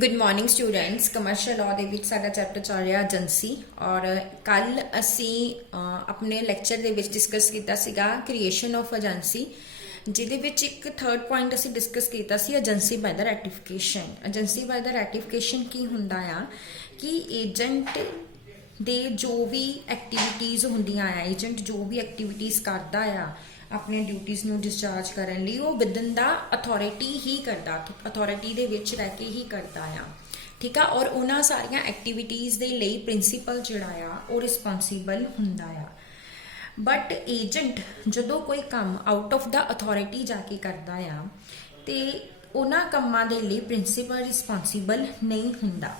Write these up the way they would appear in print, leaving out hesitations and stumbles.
Good morning students. Commercial law ਦੇ ਵਿੱਚ ਸਾਡਾ ਚੈਪਟਰ ਚੱਲ ਰਿਹਾ ਏਜੰਸੀ ਔਰ ਕੱਲ ਅਸੀਂ ਆਪਣੇ ਲੈਕਚਰ ਦੇ ਵਿੱਚ ਡਿਸਕਸ ਕੀਤਾ ਸੀਗਾ ਕ੍ਰੀਏਸ਼ਨ ਆਫ ਏਜੰਸੀ, ਜਿਹਦੇ ਵਿੱਚ ਇੱਕ ਥਰਡ ਪੁਆਇੰਟ ਅਸੀਂ ਡਿਸਕਸ ਕੀਤਾ ਸੀ ਏਜੰਸੀ ਬਾय ਦ ਰੈਟੀਫਿਕੇਸ਼ਨ। ਏਜੰਸੀ ਬਾय ਦ ਰੈਟੀਫਿਕੇਸ਼ਨ ਕੀ ਹੁੰਦਾ ਆ ਕਿ ਏਜੰਟ ਦੇ ਜੋ ਵੀ ਐਕਟੀਵਿਟੀਜ਼ ਹੁੰਦੀਆਂ ਆ, ਏਜੰਟ ਜੋ ਵੀ ਐਕਟੀਵਿਟੀਜ਼ ਕਰਦਾ ਆ अपने ड्यूटीज़ ਨੂੰ डिस्चार्ज ਕਰਨ ਲਈ ਉਹ ਵਿਦਨ ਦਾ ਅਥਾਰਟੀ ਹੀ ਕਰਦਾ, ਅਥਾਰਟੀ ਦੇ ਵਿੱਚ ਰਹਿ ਕੇ ਹੀ ਕਰਦਾ ਆ, ਠੀਕ ਆ। ਔਰ ਉਹਨਾਂ ਸਾਰੀਆਂ ਐਕਟੀਵਿਟੀਜ਼ ਦੇ ਲਈ ਪ੍ਰਿੰਸੀਪਲ ਜਿਹੜਾ ਆ ਉਹ ਰਿਸਪੌਂਸੀਬਲ ਹੁੰਦਾ ਆ। ਬਟ ਏਜੰਟ ਜਦੋਂ ਕੋਈ ਕੰਮ ਆਊਟ ਆਫ ਦਾ ਅਥਾਰਟੀ ਜਾ ਕੇ ਕਰਦਾ ਆ ਤੇ ਉਹਨਾਂ ਕੰਮਾਂ ਦੇ ਲਈ ਪ੍ਰਿੰਸੀਪਲ ਰਿਸਪੌਂਸੀਬਲ ਨਹੀਂ ਹੁੰਦਾ।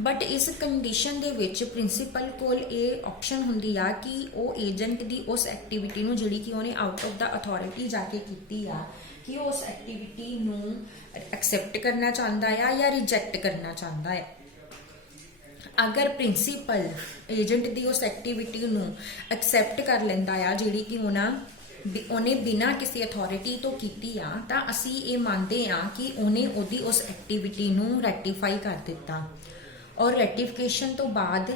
बट इस कंडीशन दे विच प्रिंसीपल कोल ये ऑप्शन हुंदी आ कि वो एजेंट दी उस एक्टिविटी नूं जिहड़ी कि उहने आउट ऑफ द अथॉरिटी जाके कीती आ कि उस एक्टिविटी नूं एक्सेप्ट करना चाहता है या रिजेक्ट करना चाहता है। अगर प्रिंसीपल एजेंट दी उस एक्टिविटी नूं एक्सेप्ट कर लैंदा आ जिहड़ी कि उन्हें बिना किसी अथॉरिटी तो कीती आ, तां असीं ये मानते आ कि उन्हें उहदी उस एक्टिविटी नूं रैटीफाई कर दिता। और रैटिफिकेशन तो बाद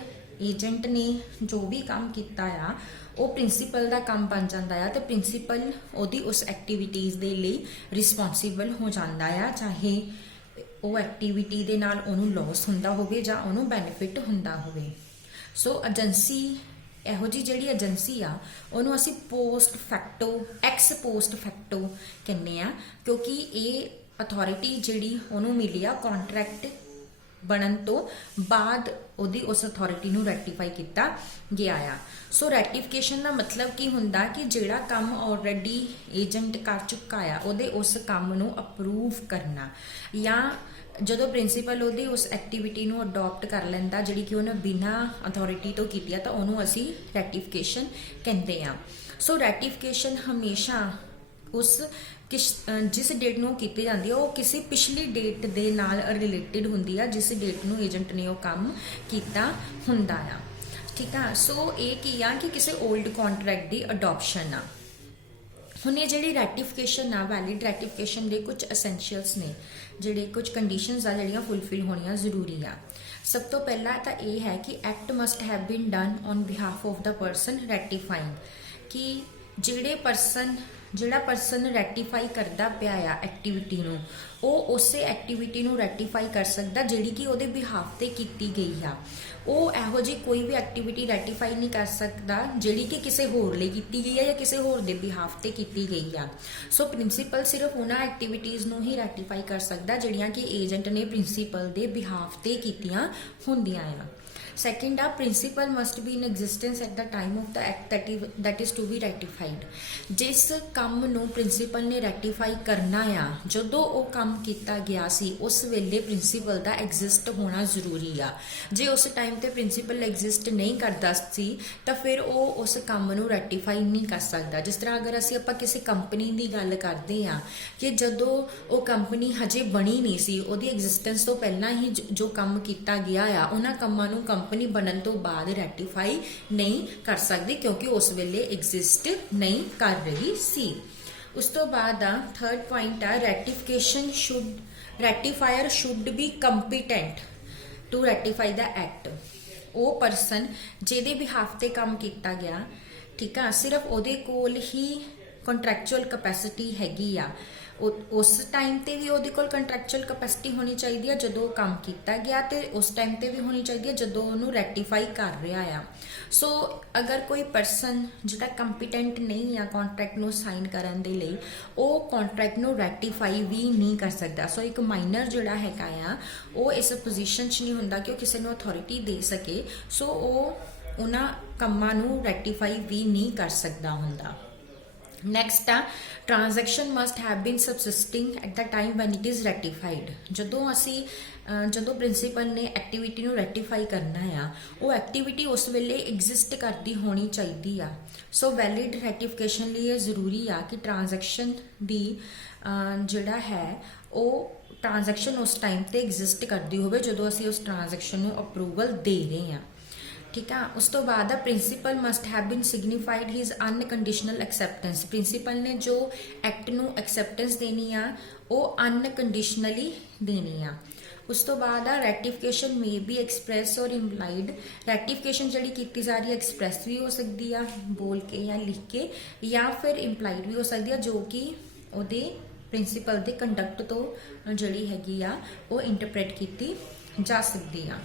एजेंट ने जो भी काम किया आ वो प्रिंसीपल का काम बन जाता है, तो प्रिंसीपल ओदी उस एक्टिविटीज़ दे लिए रिस्पॉन्सिबल हो जाता है, चाहे वो एक्टिविटी दे नाल ओनू लॉस हुंदा होवे जां ओनू बेनिफिट हुंदा होवे। सो एजेंसी ਇਹੋ जी ਜਿਹੜੀ ਏਜੰਸੀ ਆ ਉਹਨੂੰ ਅਸੀਂ post facto x post facto ਕਹਿੰਦੇ ਆ, क्योंकि ये अथॉरिटी ਜਿਹੜੀ ਉਹਨੂੰ मिली आ कॉन्ट्रैक्ट बनन तो बाद ओदी उस अथॉरिटी नूं रैटीफाई किया गया आ। सो रैटीफिकेशन का मतलब की हुंदा कि जिहड़ा काम ऑलरेडी एजेंट कर चुका आ ओदे उस काम नूं अप्रूव करना, या जदों प्रिंसीपल ओदी उस एक्टिविटी नूं अडॉप्ट कर लैंदा जिहड़ी कि उहने बिना अथॉरिटी तो कीती आ, तां ओहनूं असीं रैटीफिकेशन कहंदे आ। सो रैटीफिकेशन हमेशा उस जिस डेट नूं कीती जाती है वो किसी पिछली डेट दे नाल रिलेटिड हुंदी आ जिस डेट नूं एजेंट ने वो काम कीता हुंदा आ, ठीक आ। सो ये की आ कि किसी ओल्ड कॉन्ट्रैक्ट की अडॉप्शन आ। हुण ये जिहड़ी रैटीफिकेशन आ वैलिड रैटीफिकेशन दे कुछ एसेंशियल्स ने, जिहड़े कुछ कंडीशनस आ जिहड़ियां फुलफिल होणियां जरूरी आ। सब तो पहला तो ये है कि act must have been done on behalf of the person ratifying, कि ਜਿਹੜਾ ਪਰਸਨ ਰੈਟੀਫਾਈ ਕਰਦਾ ਪਿਆ ਆ ਐਕਟੀਵਿਟੀ ਨੂੰ ਉਹ ਉਸੇ ਐਕਟੀਵਿਟੀ ਨੂੰ ਰੈਟੀਫਾਈ ਕਰ ਸਕਦਾ ਜਿਹੜੀ ਕਿ ਉਹਦੇ ਬਿਹਾਫ ਤੇ ਕੀਤੀ ਗਈ ਆ। ਉਹ ਇਹੋ ਜਿਹੀ ਕੋਈ ਵੀ ਐਕਟੀਵਿਟੀ ਰੈਟੀਫਾਈ ਨਹੀਂ ਕਰ ਸਕਦਾ ਜਿਹੜੀ ਕਿ ਕਿਸੇ ਹੋਰ ਲਈ ਕੀਤੀ ਗਈ ਆ ਜਾਂ ਕਿਸੇ ਹੋਰ ਦੇ ਬਿਹਾਫ ਤੇ ਕੀਤੀ ਗਈ ਆ। ਸੋ ਪ੍ਰਿੰਸੀਪਲ ਸਿਰਫ ਉਹਨਾਂ ਐਕਟੀਵਿਟੀਜ਼ ਨੂੰ ਹੀ ਰੈਟੀਫਾਈ ਕਰ ਸਕਦਾ ਜਿਹੜੀਆਂ ਕਿ ਏਜੰਟ ਨੇ ਪ੍ਰਿੰਸੀਪਲ ਦੇ ਬਿਹਾਫ ਤੇ ਕੀਤੀਆਂ ਹੁੰਦੀਆਂ ਆ। Second, a principle must be in existence at the time of the act that is to be ratified। जिस काम नूं प्रिंसीपल ने रैटीफाई करना आ जदों वो काम किया गया सी उस वेले प्रिंसीपल का एग्जिस्ट होना जरूरी आ। जे उस टाइम ते प्रिंसीपल एग्जिस्ट नहीं करता सी तो फिर वो उस काम नूं रैटीफाई नहीं कर सकता। जिस तरह अगर असीं आपां किसी कंपनी की गल करते हैं कि जदों वो कंपनी हजे बनी नहीं सी, उहदी एग्जिस्टेंस तो पहला ही जो काम किया गया आ उन्हां कामां नूं कंपनी बनन तो बाद रैटीफाई नहीं कर सकती क्योंकि उस वेले एग्जिस्ट नहीं कर रही सी। उस तो बाद थर्ड पॉइंट आ ratifier should be competent to ratify the act. वो परसन जिहदे बिहाफ ते काम किया गया, ठीक आ, सिर्फ उहदे कोल ही कंट्रैक्चुअल कैपेसिटी हैगी आ। उस टाइम ते भी उहदे कोल कंट्रैक्चुअल कैपेसिटी होनी चाहिए है जदों काम किया गया, तो उस टाइम ते भी होनी चाहिए जदों उहनूं रैटीफाई कर रहा आ। सो अगर कोई परसन जिहड़ा कंपीटेंट नहीं आ कॉन्ट्रैक्ट नूं साइन करन दे लई वो कॉन्ट्रैक्ट नूं रैटीफाई भी नहीं कर सकता। सो एक माइनर जिहड़ा हैगा आ वो इस पोजीशन च नहीं हुंदा कि किसी नूं अथॉरिटी दे सके, सो वो उन्हां कामां नूं रैटीफाई भी नहीं कर सकदा हुंदा। नैक्सट आ transaction must have been subsisting at the time when it is ratified. जदों प्रिंसीपल ने एक्टिविटी नूं रैटीफाई करना आ वो एक्टिविटी उस वेले एग्जिस्ट करती होनी चाहिए आ। सो वैलिड रैटीफिकेशन लिए ये जरूरी आ कि ट्रांजैक्शन दी जिहड़ा है वो ट्रांजैक्शन उस टाइम ते एग्जिस्ट करती होवे जदों असीं उस ट्रांजैक्शन नूं अप्रूवल दे रहे हैं, ठीक है। उस तो बाद principal must have been signified his unconditional acceptance. Principal ने जो एक्ट नू एक्सैप्टेंस देनी आ वो अनकंडीशनली देनी आ। उस तो बाद रैटिफिकेशन मे बी एक्सप्रैस और इंप्लाइड। रैटिफिकेशन जी की जा रही है एक्सप्रैस भी हो सकती है बोल के या लिख के, या फिर इंप्लाइड भी हो सकती है जो कि ਉਹਦੇ प्रिंसीपल के कंडक्ट तो जी हैगी आ वो इंटरप्रेट की जा सकती आ।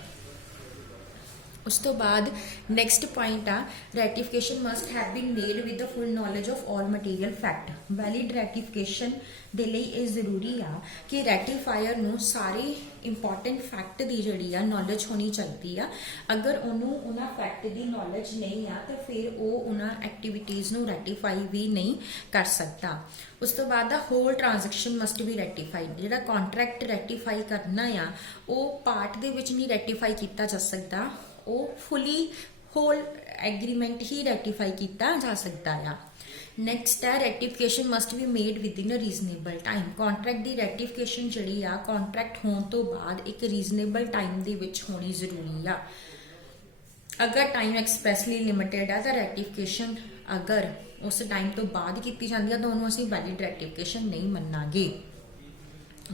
उस तो बाद नैक्सट पॉइंट आ ratification must have been made with the full knowledge of all material fact. Valid ratification दे लई ये जरूरी आ कि रैटिफायर नू सारे इंपॉर्टेंट फैक्ट की जिहड़ी आ नॉलेज होनी चाहिए आ। अगर उन्होंने उन्हां फैक्ट की नॉलेज नहीं आ तो फिर वो उन्हां एक्टिविटीज़ नू रैटिफाई भी नहीं कर सकता। उस तो बाद whole transaction must be ratified. जिहड़ा कॉन्ट्रैक्ट रैटिफाई करना आ वो पार्ट दे विच नहीं रैटिफाई किया जा सकता, वो फुली होल एग्रीमेंट ही रैटिफाई किया जा सकता है। नैक्सट है ratification must be made within a reasonable time. Contract की रैटिफिकेशन जी आ कॉन्ट्रैक्ट होने तो बाद एक रीजनेबल टाइम दे विच होनी जरूरी आ। अगर टाइम एक्सप्रैसली लिमिटेड है तो रैटिफिकेशन अगर उस टाइम तो बाद की जाती है तो उन्होंने असीं वैलिड रैटिफिकेशन नहीं मन्नांगे।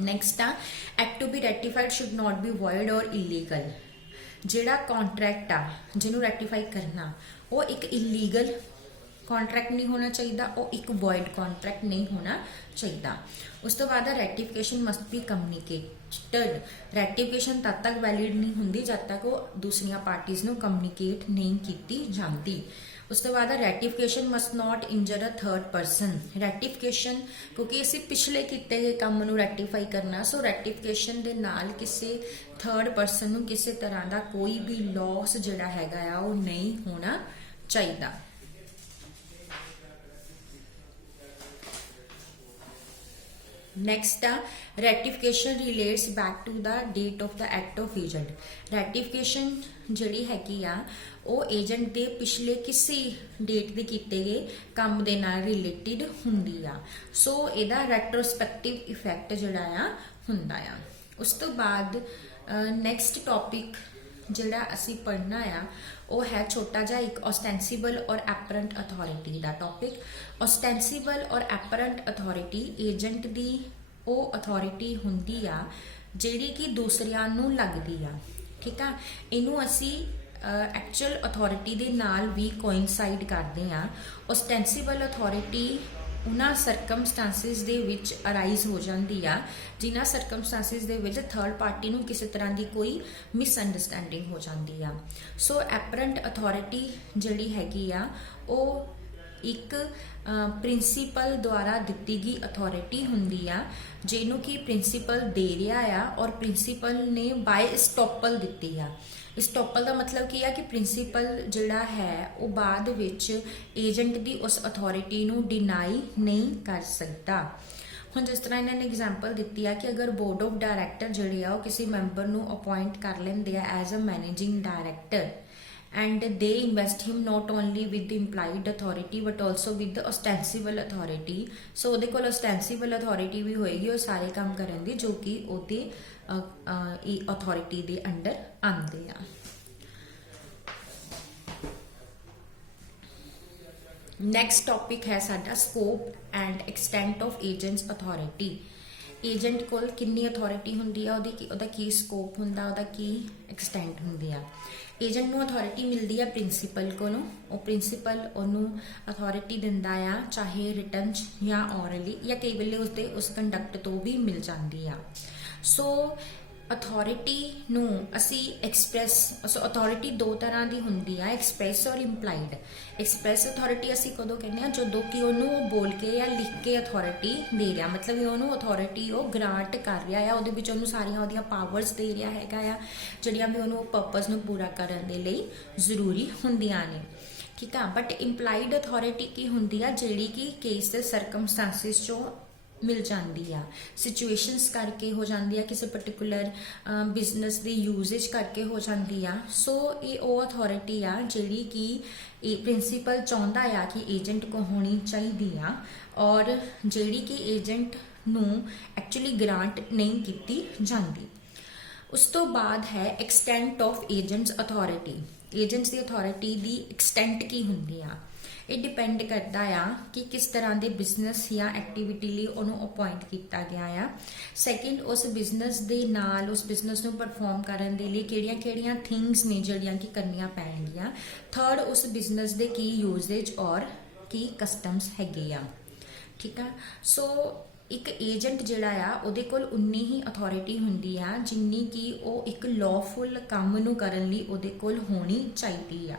नैक्सट आ act to be ratified should not be void और इलीगल। जिहड़ा कॉन्ट्रैक्ट आ जिन्हों रैटिफाई करना वो एक इलीगल कॉन्ट्रैक्ट नहीं होना चाहिए, वो एक वॉइड कॉन्ट्रैक्ट नहीं होना चाहिए। उस तो बाद ratification must be communicated. Ratification तद तक वैलिड नहीं होंदी जब तक वो दूसरिया पार्टीज़ नूं कम्युनिकेट नहीं की जाती। उस तो बाद ratification must not injure a third person. Ratification क्योंकि असीं पिछले किए गए काम नूं रैटिफाई करना, सो रैटिफिकेशन दे नाल किसी थर्ड परसन नूं किसी तरह का कोई भी लॉस जिहड़ा हैगा आ वो नहीं होना चाहिए। नैक्सट आ ratification relates back to the date of the act of agent. Ratification जिहड़ी हैगी आ वो एजेंट के पिछले किसी डेट के किए गए काम दे नाल रिलेटिड हुंदी आ। सो इहदा रैट्रोस्पैक्टिव इफैक्ट जिहड़ा आ हुंदा आ। उस तो बाद नैक्सट टॉपिक जिहड़ा असीं पढ़ना आ वो है छोटा जिहा एक ऑस्टेंसिबल और एपरेंट अथॉरिटी का टॉपिक। ऑस्टेंसिबल और एपरेंट अथॉरिटी एजेंट की वो अथॉरिटी हुंदी आ जिहड़ी कि दूसरियां नूं लगदी आ। ठीक आ, इनू असीं एक्चुअल अथॉरिटी दे नाल भी कोइंसाइड करते हैं। ऑस्टेंसिबल अथॉरिटी उन्हां सरकमस्टांसिस दे विच अराइज हो जाती आ जिन्हां सरकमस्टांसिस दे विच थर्ड पार्टी नूं किसी तरह की कोई मिसअंडरस्टैंडिंग हो जाती आ। सो एपरेंट अथॉरिटी जिहड़ी हैगी आ वो एक प्रिंसीपल द्वारा दिती गई अथॉरिटी हुंदी आ जिन्हों कि प्रिंसीपल दे रहा आ और प्रिंसीपल ने बाय स्टॉपल दिती आ। स्टॉपल का मतलब की है कि प्रिंसीपल जिहड़ा है वो बाद विच एजेंट की उस अथॉरिटी नूं डिनाई नहीं कर सकता। हुण जिस तरह इन्होंने एग्जाम्पल दी है कि अगर बोर्ड ऑफ डायरैक्टर जिहड़े आ किसी मैंबर नूं अपॉइंट कर लेंदे आ as a managing director and they invest him not only with the implied authority but also with the ostensible authority। so ਉਹਦੇ ਕੋਲ ostensible authority भी होएगी और सारे काम ਕਰਨ ਦੀ जो कि ਉਹਦੇ authority ਦੇ अंडर आंदे आ। नैक्सट टॉपिक है साडा scope and extent of agent's authority. Agent कोल कितनी अथॉरिटी हुंदी आ, ਉਹਦਾ ਕੀ स्कोप हुंदा, ਉਹਦਾ ਕੀ एक्सटेंट हुंदी आ। एजेंट नूं अथॉरिटी मिलती है प्रिंसीपल कोलों, वो प्रिंसीपल उन्होंने अथॉरिटी दिंदा आ चाहे रिटन या ऑरली या कई वेले उसके उस कंडक्ट तो भी मिल जाती आ। सो अथॉरिटी नूं असी एक्सप्रैस अथॉरिटी दो तरह की हुंदी आ, एक्सप्रैस और इंप्लाइड। एक्सप्रैस अथॉरिटी असी कदों कहने आ जदों कि उन्होंने बोल के या लिख के अथॉरिटी दे रहा, मतलब उन्होंने अथॉरिटी वो ग्रांट कर रहा है, उहदे विच उन्होंने सारियां उहदियां पावर्स दे रहा हैगा आ जिहड़ियां भी उन्होंने पर्पस नूं पूरा करन दे लई जरूरी हुंदियां ने। ठीक है, बट इंप्लाइड अथॉरिटी की हुंदी आ जिहड़ी कि केस सरकमस्टांसिस चों मिल जाती आ, सिचुएशनस करके हो जाती है, किसी पर्टिकुलर बिजनेस की यूजेज करके हो जाती आ। सो ये वो अथॉरिटी आ जिहड़ी कि प्रिंसीपल चाहता आ कि एजेंट को होनी चाहिए आ और जिहड़ी कि एजेंट नूं एक्चुअली ग्रांट नहीं की जाती। ਉਸ ਤੋਂ ਬਾਅਦ ਹੈ extent of agents authority. Agents the authority the extent ਕੀ ਹੁੰਦੀ ਆ, ਇਹ ਡਿਪੈਂਡ ਕਰਦਾ ਆ ਕਿ ਕਿਸ ਤਰ੍ਹਾਂ ਦੇ ਬਿਜ਼ਨਸ ਜਾਂ ਐਕਟੀਵਿਟੀ ਲਈ ਉਹਨੂੰ ਅਪਾਇੰਟ ਕੀਤਾ ਗਿਆ ਆ। ਸੈਕਿੰਡ, ਉਸ ਬਿਜ਼ਨਸ ਦੇ ਨਾਲ ਉਸ ਬਿਜ਼ਨਸ ਨੂੰ ਪਰਫਾਰਮ ਕਰਨ ਦੇ ਲਈ ਕਿਹੜੀਆਂ ਥਿੰਗਸ ਨੇ ਜਿਹੜੀਆਂ ਕਿ ਕਰਨੀਆਂ ਪੈਣਗੀਆਂ। ਥਰਡ, ਉਸ ਬਿਜ਼ਨਸ ਦੇ ਕੀ ਯੂਜ਼ੇਜ ਔਰ ਕੀ ਕਸਟਮਸ ਹੈਗੇ ਆ। ਠੀਕ ਆ। ਸੋ ਇੱਕ ਏਜੰਟ ਜਿਹੜਾ ਆ ਉਹਦੇ ਕੋਲ ਉਨੀ ਹੀ ਅਥਾਰਟੀ ਹੁੰਦੀ ਆ ਜਿੰਨੀ ਕਿ ਉਹ ਇੱਕ ਲੌਫੁਲ ਕੰਮ ਨੂੰ ਕਰਨ ਲਈ ਉਹਦੇ ਕੋਲ ਹੋਣੀ ਚਾਹੀਦੀ ਆ।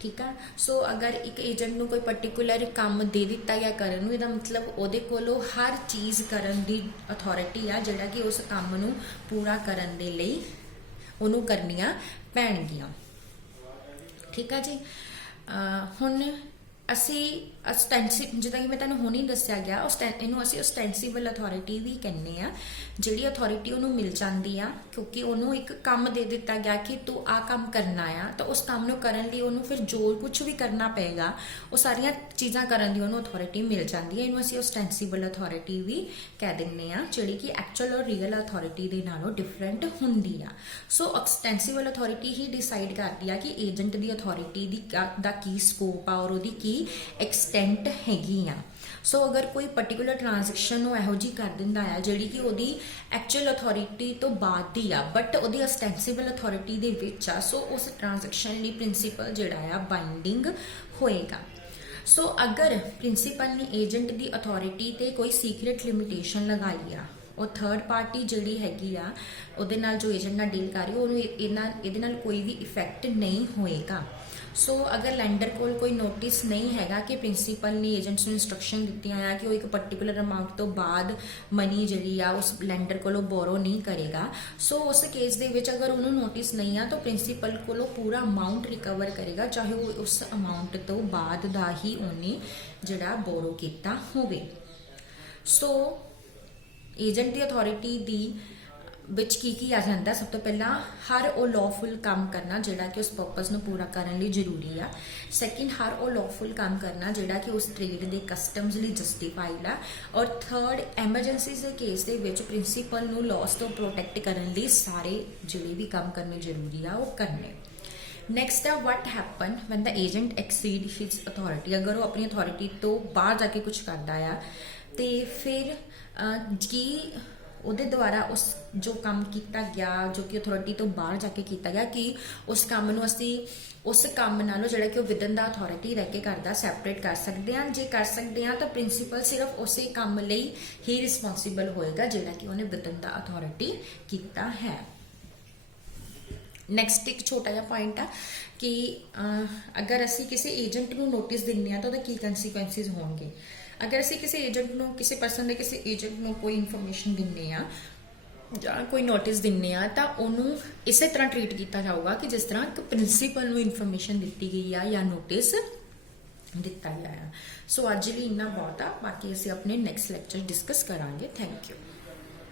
ਠੀਕ ਆ। ਸੋ ਅਗਰ ਇੱਕ ਏਜੰਟ ਨੂੰ ਕੋਈ ਪਰਟੀਕੂਲਰ ਕੰਮ ਦੇ ਦਿੱਤਾ ਗਿਆ ਕਰਨ ਨੂੰ, ਇਹਦਾ ਮਤਲਬ ਉਹਦੇ ਕੋਲੋਂ ਹਰ ਚੀਜ਼ ਕਰਨ ਦੀ ਅਥਾਰਟੀ ਆ ਜਿਹੜਾ ਕਿ ਉਸ ਕੰਮ ਨੂੰ ਪੂਰਾ ਕਰਨ ਦੇ ਲਈ ਉਹਨੂੰ ਕਰਨੀਆਂ ਪੈਣਗੀਆਂ। ਠੀਕ ਆ ਜੀ। ਹੁਣ ਅਸੀਂ ਜਿੱਦਾਂ ਕਿ ਮੈਂ ਤੁਹਾਨੂੰ ਹੁਣੇ ਦੱਸਿਆ ਗਿਆ, ਇਹਨੂੰ ਅਸੀਂ ਓਸਟੈਂਸੀਬਲ ਅਥਾਰਟੀ ਵੀ ਕਹਿੰਦੇ ਆ। ਜਿਹੜੀ ਅਥਾਰਟੀ ਉਹਨੂੰ ਮਿਲ ਜਾਂਦੀ ਆ ਕਿਉਂਕਿ ਉਹਨੂੰ ਇੱਕ ਕੰਮ ਦੇ ਦਿੱਤਾ ਗਿਆ ਕਿ ਤੂੰ ਆਹ ਕੰਮ ਕਰਨਾ ਆ, ਤਾਂ ਉਸ ਕੰਮ ਨੂੰ ਕਰਨ ਲਈ ਉਹਨੂੰ ਫਿਰ ਜੋ ਕੁਝ ਵੀ ਕਰਨਾ ਪਏਗਾ ਉਹ ਸਾਰੀਆਂ ਚੀਜ਼ਾਂ ਕਰਨ ਦੀ ਉਹਨੂੰ ਅਥਾਰਟੀ ਮਿਲ ਜਾਂਦੀ ਹੈ। ਇਹਨੂੰ ਅਸੀਂ ਓਸਟੈਂਸੀਬਲ ਅਥਾਰਟੀ ਵੀ ਕਹਿ ਦਿੰਦੇ ਆ, ਜਿਹੜੀ ਕਿ ਐਕਚੁਅਲ ਔਰ ਰੀਅਲ ਅਥਾਰਟੀ ਦੇ ਨਾਲੋਂ ਡਿਫਰੈਂਟ ਹੁੰਦੀ ਆ। ਸੋ ਓਸਟੈਂਸੀਬਲ ਅਥਾਰਟੀ ਹੀ ਡਿਸਾਈਡ ਕਰਦੀ ਆ ਕਿ ਏਜੰਟ ਦੀ ਅਥਾਰਟੀ ਦਾ ਕੀ ਸਕੋਪ ਆ ਔਰ ਉਹਦੀ ਕੀ ਐਕਸਟੈਂਟ ਹੈਗੀ ਆ। ਸੋ ਅਗਰ ਕੋਈ ਪਾਰਟਿਕੂਲਰ ਟ੍ਰਾਂਜੈਕਸ਼ਨ ਨੂੰ ਇਹੋ ਜਿਹੀ ਕਰ ਦਿੰਦਾ ਆ ਜਿਹੜੀ ਕਿ ਉਹਦੀ ਐਕਚੁਅਲ ਅਥਾਰਟੀ ਤੋਂ ਬਾਅਦ ਦੀ ਆ ਬਟ ਉਹਦੀ ਓਸਟੈਂਸੀਬਲ ਅਥਾਰਟੀ ਦੇ ਵਿੱਚ ਆ, ਸੋ ਉਸ ਟ੍ਰਾਂਜੈਕਸ਼ਨ ਲਈ ਪ੍ਰਿੰਸੀਪਲ ਜਿਹੜਾ ਆ ਬਾਈਂਡਿੰਗ ਹੋਏਗਾ। ਸੋ ਅਗਰ ਪ੍ਰਿੰਸੀਪਲ ਨੇ ਏਜੰਟ ਦੀ ਅਥਾਰਟੀ ਤੇ ਕੋਈ ਸੀਕ੍ਰੇਟ ਲਿਮਿਟੇਸ਼ਨ ਲਗਾਈ ਆ, ਉਹ ਥਰਡ ਪਾਰਟੀ ਜਿਹੜੀ ਹੈਗੀ ਆ ਉਹਦੇ ਨਾਲ ਜੋ ਏਜੰਟ ਨਾਲ ਡੀਲ ਕਰ ਰਹੀ ਉਹਨੂੰ ਇਹਦੇ ਨਾਲ ਕੋਈ ਵੀ ਇਫੈਕਟ ਨਹੀਂ ਹੋਏਗਾ। ਸੋ ਅਗਰ ਲੈਂਡਰ ਕੋਲ ਕੋਈ ਨੋਟਿਸ ਨਹੀਂ ਹੈਗਾ ਕਿ ਪ੍ਰਿੰਸੀਪਲ ਨੇ ਏਜੰਟਸ ਨੂੰ ਇਨਸਟਰਕਸ਼ਨ ਦਿੱਤੀਆਂ ਆ ਕਿ ਉਹ ਇੱਕ ਪਾਰਟਿਕੂਲਰ ਅਮਾਉਂਟ ਤੋਂ ਬਾਅਦ ਮਨੀ ਜਿਹੜੀ ਆ ਉਸ ਲੈਂਡਰ ਕੋਲੋਂ ਬੋਰੋ ਨਹੀਂ ਕਰੇਗਾ, ਸੋ ਉਸ ਕੇਸ ਦੇ ਵਿੱਚ ਅਗਰ ਉਹਨੂੰ ਨੋਟਿਸ ਨਹੀਂ ਆ ਤਾਂ ਪ੍ਰਿੰਸੀਪਲ ਕੋਲੋਂ ਪੂਰਾ ਅਮਾਉਂਟ ਰਿਕਵਰ ਕਰੇਗਾ, ਚਾਹੇ ਉਹ ਉਸ ਅਮਾਉਂਟ ਤੋਂ ਬਾਅਦ ਦਾ ਹੀ ਉਹਨੇ ਜਿਹੜਾ ਬੋਰੋ ਕੀਤਾ ਹੋਵੇ। ਸੋ ਏਜੰਟ ਦੀ ਅਥਾਰਟੀ ਦੀ ਵਿੱਚ ਕੀ ਆ ਜਾਂਦਾ, ਸਭ ਤੋਂ ਪਹਿਲਾਂ ਹਰ ਉਹ ਲੌਫੁਲ ਕੰਮ ਕਰਨਾ ਜਿਹੜਾ ਕਿ ਉਸ ਪਰਪਸ ਨੂੰ ਪੂਰਾ ਕਰਨ ਲਈ ਜ਼ਰੂਰੀ ਆ। ਸੈਕਿੰਡ, ਹਰ ਉਹ ਲੌਫੁਲ ਕੰਮ ਕਰਨਾ ਜਿਹੜਾ ਕਿ ਉਸ ਟ੍ਰੇਡ ਦੇ ਕਸਟਮਸ ਲਈ ਜਸਟੀਫਾਈਡ ਆ। ਔਰ ਥਰਡ, ਐਮਰਜੈਂਸੀ ਦੇ ਕੇਸ ਦੇ ਵਿੱਚ ਪ੍ਰਿੰਸੀਪਲ ਨੂੰ ਲਾਸ ਤੋਂ ਪ੍ਰੋਟੈਕਟ ਕਰਨ ਲਈ ਸਾਰੇ ਜਿਹੜੇ ਵੀ ਕੰਮ ਕਰਨੇ ਜ਼ਰੂਰੀ ਆ ਉਹ ਕਰਨੇ। ਨੈਕਸਟ ਆ what happen when the agent exceed his authority। ਅਗਰ ਉਹ ਆਪਣੀ ਅਥਾਰਟੀ ਤੋਂ ਬਾਹਰ ਜਾ ਕੇ ਕੁਝ ਕਰਦਾ ਆ ਤੇ ਫਿਰ ਕੀ ਉਹਦੇ ਦੁਆਰਾ ਉਸ ਜੋ ਕੰਮ ਕੀਤਾ ਗਿਆ ਜੋ ਕਿ ਅਥਾਰਟੀ ਤੋਂ ਬਾਹਰ ਜਾ ਕੇ ਕੀਤਾ ਗਿਆ, ਕਿ ਉਸ ਕੰਮ ਨੂੰ ਅਸੀਂ ਉਸ ਕੰਮ ਨਾਲੋਂ ਜਿਹੜਾ ਕਿ ਉਹ ਵਿਦਨ ਦਾ ਅਥਾਰਟੀ ਰਹਿ ਕੇ ਕਰਦਾ ਸੈਪਰੇਟ ਕਰ ਸਕਦੇ ਹਾਂ। ਜੇ ਕਰ ਸਕਦੇ ਹਾਂ ਤਾਂ ਪ੍ਰਿੰਸੀਪਲ ਸਿਰਫ ਉਸੇ ਕੰਮ ਲਈ ਹੀ ਰਿਸਪੌਂਸਿਬਲ ਹੋਏਗਾ ਜਿਹੜਾ ਕਿ ਉਹਨੇ ਵਿਦਨ ਦਾ ਅਥਾਰਟੀ ਕੀਤਾ ਹੈ। ਨੈਕਸਟ ਇੱਕ ਛੋਟਾ ਜਿਹਾ ਪੁਆਇੰਟ ਆ ਕਿ ਅਗਰ ਅਸੀਂ ਕਿਸੇ ਏਜੰਟ ਨੂੰ ਨੋਟਿਸ ਦਿੰਦੇ ਹਾਂ ਤਾਂ ਉਹਦੇ ਕੀ ਕੰਸੀਕੁਐਂਸਿਸ ਹੋਣਗੇ। ਅਗਰ ਅਸੀਂ ਕਿਸੇ ਏਜੰਟ ਨੂੰ ਕਿਸੇ ਪਰਸਨ ਦੇ ਕਿਸੇ ਏਜੰਟ ਨੂੰ ਕੋਈ ਇਨਫੋਰਮੇਸ਼ਨ ਦਿੰਦੇ ਆ ਜਾਂ ਕੋਈ ਨੋਟਿਸ ਦਿੰਦੇ ਆ ਤਾਂ ਉਹਨੂੰ ਇਸੇ ਤਰ੍ਹਾਂ ਟ੍ਰੀਟ ਕੀਤਾ ਜਾਊਗਾ ਕਿ ਜਿਸ ਤਰ੍ਹਾਂ ਇੱਕ ਪ੍ਰਿੰਸੀਪਲ ਨੂੰ ਇਨਫੋਰਮੇਸ਼ਨ ਦਿੱਤੀ ਗਈ ਆ ਜਾਂ ਨੋਟਿਸ ਦਿੱਤਾ ਗਿਆ ਆ। ਸੋ ਅੱਜ ਲਈ ਇੰਨਾ ਬਹੁਤ ਆ, ਬਾਕੀ ਅਸੀਂ ਆਪਣੇ ਨੈਕਸਟ ਲੈਕਚਰ ਡਿਸਕਸ ਕਰਾਂਗੇ। Thank you.